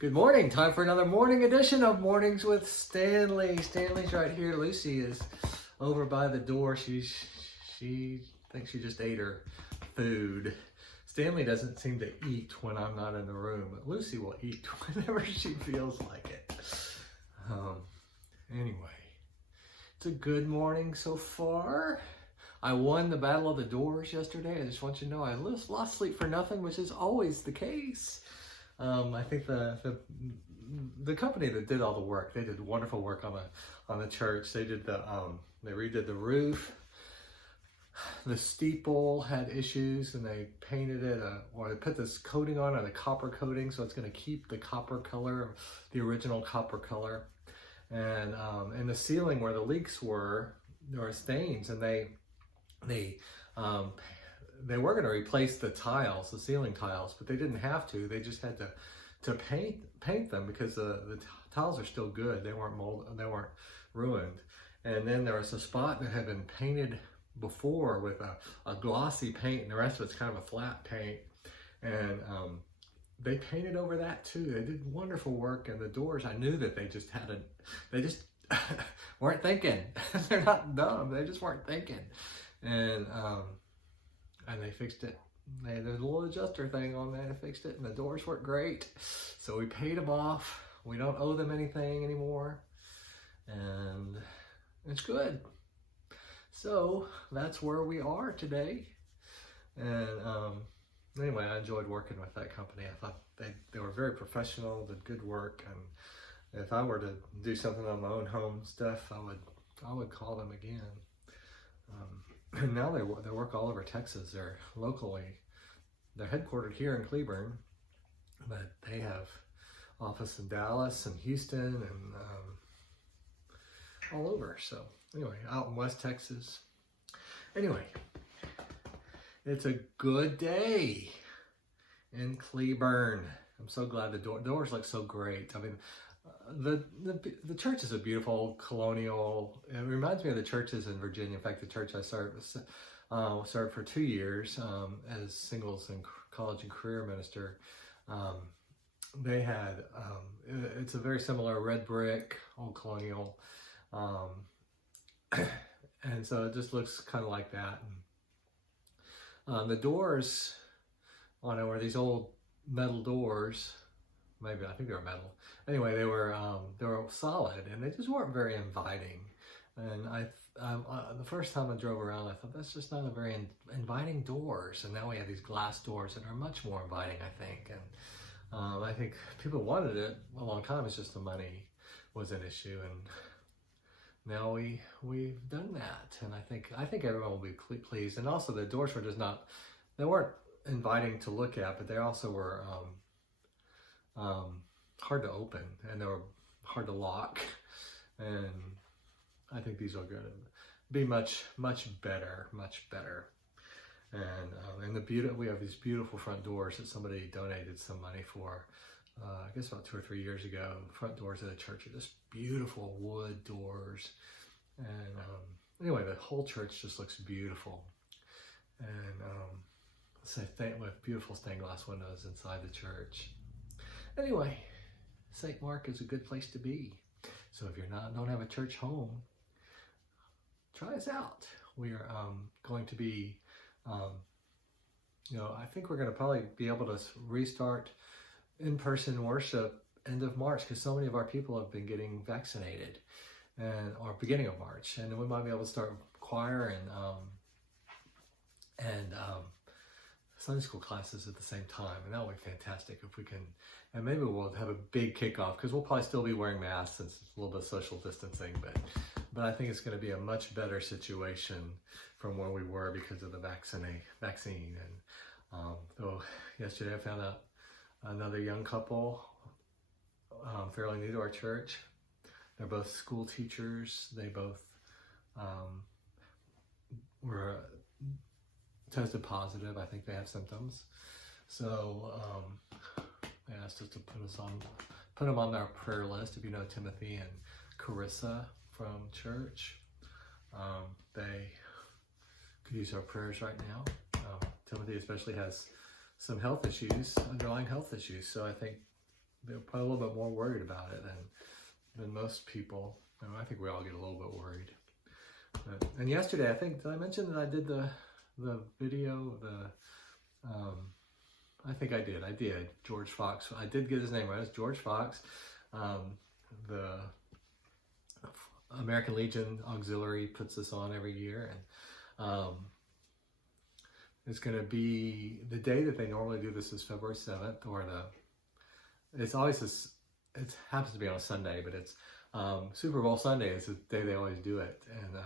Good morning. Time for another morning edition of Mornings with Stanley. Stanley's right here. Lucy is over by the door. She thinks she just ate her food. Stanley doesn't seem to eat when I'm not in the room, but Lucy will eat whenever she feels like it. Anyway, it's a good morning so far. I won the Battle of the Doors yesterday. I just want you to know I lost sleep for nothing, which is always the case. I think the company that did all the work, they did wonderful work on the church. They did they redid the roof. The steeple had issues, and they painted it, or they put this coating on, a copper coating, so it's going to keep the copper color, the original copper color. And in the ceiling where the leaks were, there were stains, and they were going to replace the tiles, the ceiling tiles, but they didn't have to. They just had to paint them because the tiles are still good. They weren't they weren't ruined. And then there was a spot that had been painted before with a glossy paint, and the rest of it's kind of a flat paint. And they painted over that too. They did wonderful work. And the doors, I knew that they just weren't thinking. They're not dumb. They just weren't thinking. And they fixed it. They did a little adjuster thing on that and fixed it, and the doors work great. So we paid them off. We don't owe them anything anymore, and it's good. So that's where we are today. And anyway, I enjoyed working with that company. I thought they were very professional, did good work, and if I were to do something on my own home stuff, I would call them again. And now they work all over Texas. They're headquartered here in Cleburne, but they have office in Dallas and Houston and all over. So anyway, out in West Texas. Anyway, it's a good day in Cleburne. I'm so glad the doors look so great. I mean, the church is a beautiful colonial. It reminds me of the churches in Virginia. In fact, the church I served for 2 years as singles and college and career minister. They had it's a very similar red brick, old colonial, and so it just looks kind of like that. And the doors on it were these old metal doors. Maybe, I think they were metal. Anyway, they were solid, and they just weren't very inviting. And the first time I drove around, I thought, that's just not a very inviting doors. And now we have these glass doors that are much more inviting, I think. And I think people wanted it a long time. It's just the money was an issue, and now we've done that. And I think everyone will be pleased. And also, the doors were they weren't inviting to look at, but they also were hard to open, and they were hard to lock. And I think these are going to be much better. And we have these beautiful front doors that somebody donated some money for. I guess about 2 or 3 years ago. Front doors of the church are just beautiful wood doors. And anyway, the whole church just looks beautiful. And with beautiful stained glass windows inside the church. Anyway, St. Mark is a good place to be. So if don't have a church home, try us out. We are going to be, I think we're going to probably be able to restart in-person worship end of March, because so many of our people have been getting vaccinated, or beginning of March, and we might be able to start choir and Sunday school classes at the same time, and that would be fantastic if we can. And maybe we'll have a big kickoff, because we'll probably still be wearing masks since it's a little bit of social distancing, but I think it's going to be a much better situation from where we were because of the vaccine. And so yesterday I found out another young couple, fairly new to our church. They're both school teachers. They both were tested positive. I think they have symptoms. So they asked us to put them on their prayer list. If you know Timothy and Carissa from church, they could use our prayers right now. Timothy especially has some health issues, underlying health issues. So I think they're probably a little bit more worried about it than most people. I think we all get a little bit worried. And yesterday, I think, did I mention that I did the video, I think I did, George Fox. I did get his name right. It's George Fox. The American Legion Auxiliary puts this on every year, and it's going to be, the day that they normally do this is February 7th, or it's always this, it happens to be on a Sunday, but it's Super Bowl Sunday is the day they always do it. And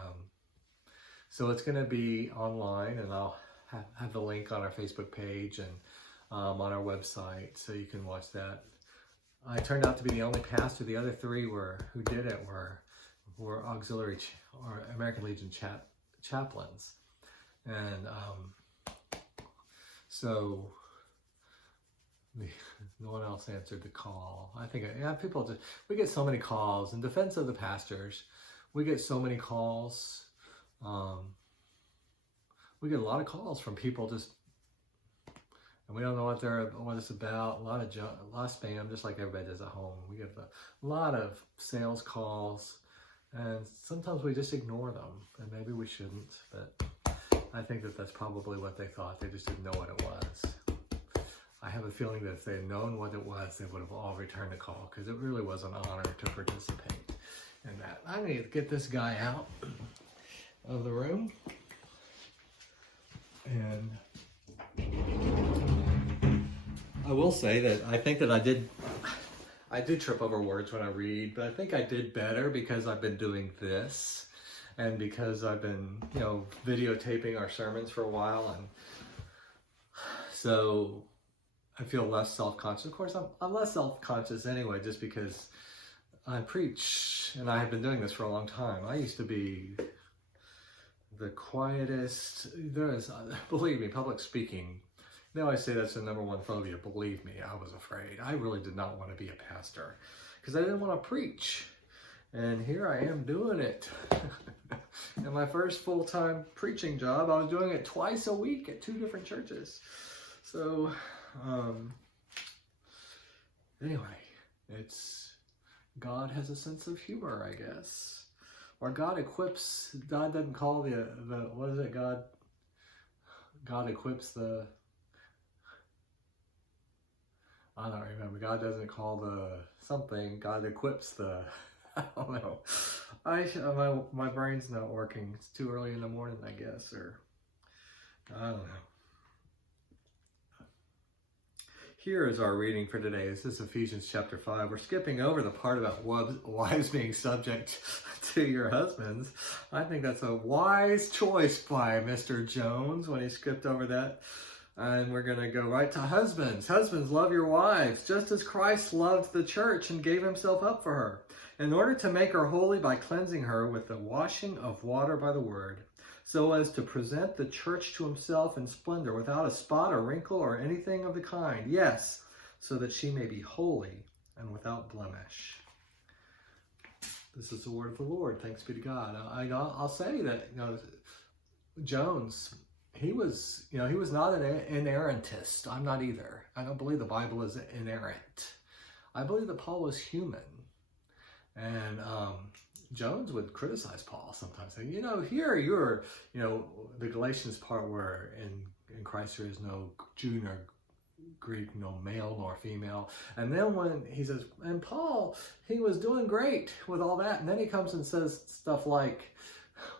so it's going to be online, and I'll have the link on our Facebook page and on our website, so you can watch that. I turned out to be the only pastor. The other three who did it were auxiliary or American Legion chaplains, and so no one else answered the call. I think we get so many calls in defense of the pastors. We get so many calls. We get a lot of calls from people and we don't know what it's about. A lot of spam, just like everybody does at home. We get a lot of sales calls, and sometimes we just ignore them, and maybe we shouldn't, but I think that's probably what they thought. They just didn't know what it was. I have a feeling that if they had known what it was, they would have all returned the call, because it really was an honor to participate in that. I need to get this guy out of the room. And I will say that I think that I do trip over words when I read, but I think I did better because I've been doing this, and because I've been, videotaping our sermons for a while, and so I feel less self-conscious. Of course, I'm less self-conscious anyway, just because I preach, and I have been doing this for a long time. I used to be the quietest. Believe me, public speaking, they always say that's the number one phobia. Believe me, I was afraid. I really did not want to be a pastor because I didn't want to preach. And here I am doing it. In my first full-time preaching job, I was doing it twice a week at 2 different churches. So, anyway, God has a sense of humor, I guess. Or God doesn't call what is it, God equips I don't remember. God doesn't call something, God equips I don't know. My brain's not working. It's too early in the morning, I guess, or I don't know. Here is our reading for today. This is Ephesians chapter 5. We're skipping over the part about wives being subject to your husbands. I think that's a wise choice by Mr. Jones when he skipped over that. And we're going to go right to husbands. Husbands, love your wives, just as Christ loved the church and gave himself up for her, in order to make her holy by cleansing her with the washing of water by the word, so as to present the church to himself in splendor, without a spot or wrinkle or anything of the kind. Yes, so that she may be holy and without blemish. This is the word of the Lord. Thanks be to God. I'll say that, Jones, he was not an inerrantist. I'm not either. I don't believe the Bible is inerrant. I believe that Paul was human. And Jones would criticize Paul sometimes, saying, here you're, the Galatians part where in Christ there is no Jew nor Greek, no male nor female. And then when he says, and Paul, he was doing great with all that. And then he comes and says stuff like,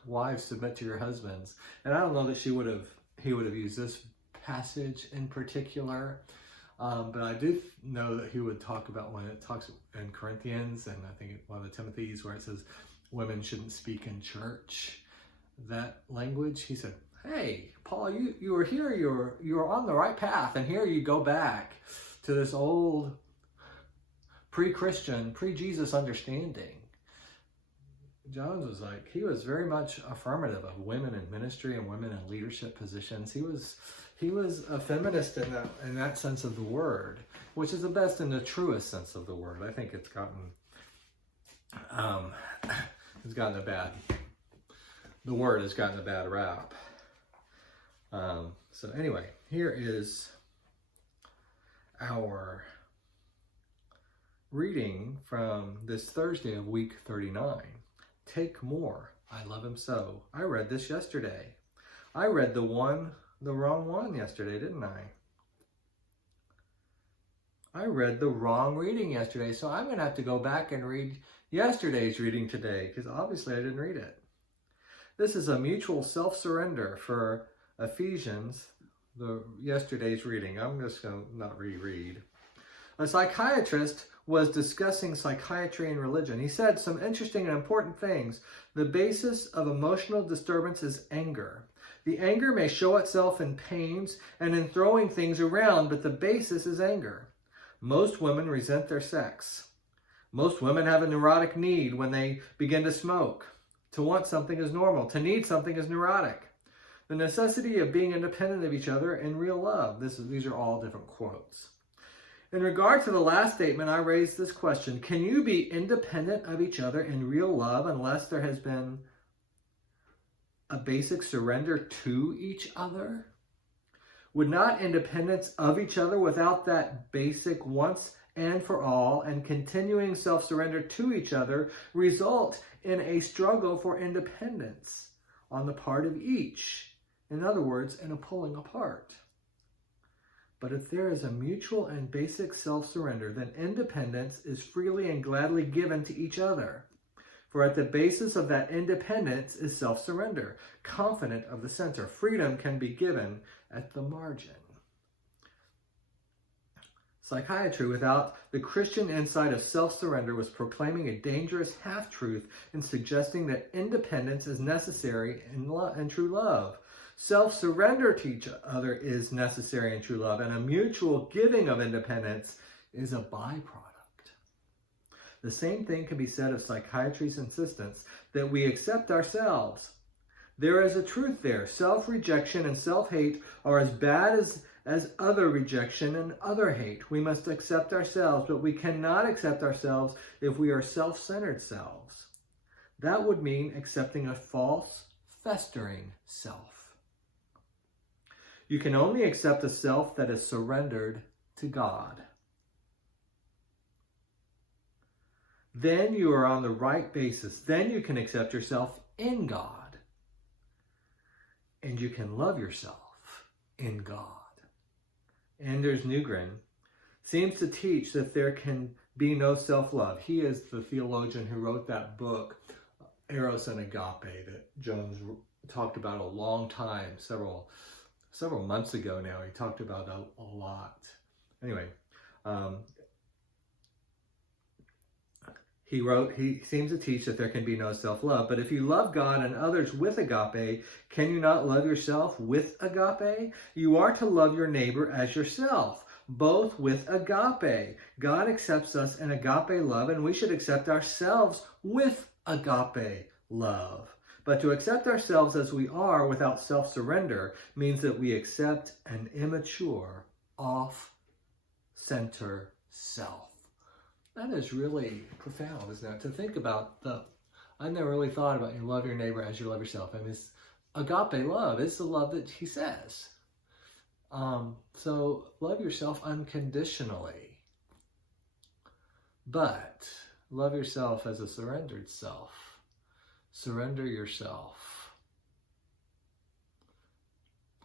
wives, submit to your husbands. And I don't know that he would have used this passage in particular. But I do know that he would talk about when it talks in Corinthians, and I think one of the Timothy's, where it says women shouldn't speak in church. That language, he said, hey, Paul, you were here, you were on the right path, and here you go back to this old pre-Christian, pre-Jesus understanding. Jones was he was very much affirmative of women in ministry and women in leadership positions. He was a feminist in that sense of the word, which is the best and the truest sense of the word. I think it's gotten the word has gotten a bad rap. So anyway, here is our reading from this Thursday of week 39. Take more. I love him so. I read this yesterday. I read the wrong one yesterday, didn't I? I read the wrong reading yesterday, so I'm going to have to go back and read yesterday's reading today, because obviously I didn't read it. This is a mutual self-surrender for Ephesians, yesterday's reading. I'm just going to not reread. A psychiatrist was discussing psychiatry and religion. He said some interesting and important things. The basis of emotional disturbance is anger. The anger may show itself in pains and in throwing things around, but the basis is anger. Most women resent their sex. Most women have a neurotic need when they begin to smoke. To want something is normal. To need something is neurotic. The necessity of being independent of each other and real love. These are all different quotes. In regard to the last statement, I raised this question. Can you be independent of each other in real love unless there has been a basic surrender to each other? Would not independence of each other without that basic once and for all and continuing self-surrender to each other result in a struggle for independence on the part of each? In other words, in a pulling apart. But if there is a mutual and basic self-surrender, then independence is freely and gladly given to each other. For at the basis of that independence is self-surrender, confident of the center. Freedom can be given at the margin. Psychiatry without the Christian insight of self-surrender was proclaiming a dangerous half-truth and suggesting that independence is necessary in true love. Self-surrender to each other is necessary in true love, and a mutual giving of independence is a byproduct. The same thing can be said of psychiatry's insistence that we accept ourselves. There is a truth there. Self-rejection and self-hate are as bad as other rejection and other hate. We must accept ourselves, but we cannot accept ourselves if we are self-centered selves. That would mean accepting a false, festering self. You can only accept a self that is surrendered to God. Then you are on the right basis. Then you can accept yourself in God. And you can love yourself in God. Anders Nygren seems to teach that there can be no self-love. He is the theologian who wrote that book, Eros and Agape, that Jones talked about a long time, several months ago now. He talked about a lot. Anyway, he seems to teach that there can be no self-love. But if you love God and others with agape, can you not love yourself with agape? You are to love your neighbor as yourself, both with agape. God accepts us in agape love, and we should accept ourselves with agape love. But to accept ourselves as we are without self-surrender means that we accept an immature, off-center self. That is really profound, isn't it? To think about I never really thought about you love your neighbor as you love yourself. I mean, it's agape love. It's the love that he says. So love yourself unconditionally. But love yourself as a surrendered self. Surrender yourself.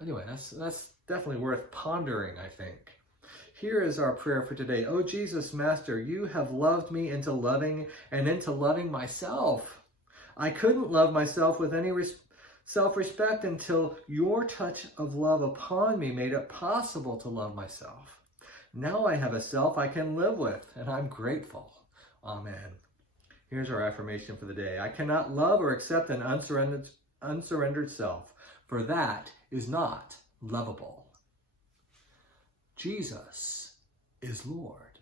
Anyway, that's definitely worth pondering, I think. Here is our prayer for today. Oh, Jesus, Master, you have loved me into loving myself. I couldn't love myself with any self-respect until your touch of love upon me made it possible to love myself. Now I have a self I can live with, and I'm grateful. Amen. Here's our affirmation for the day. I cannot love or accept an unsurrendered self, for that is not lovable. Jesus is Lord.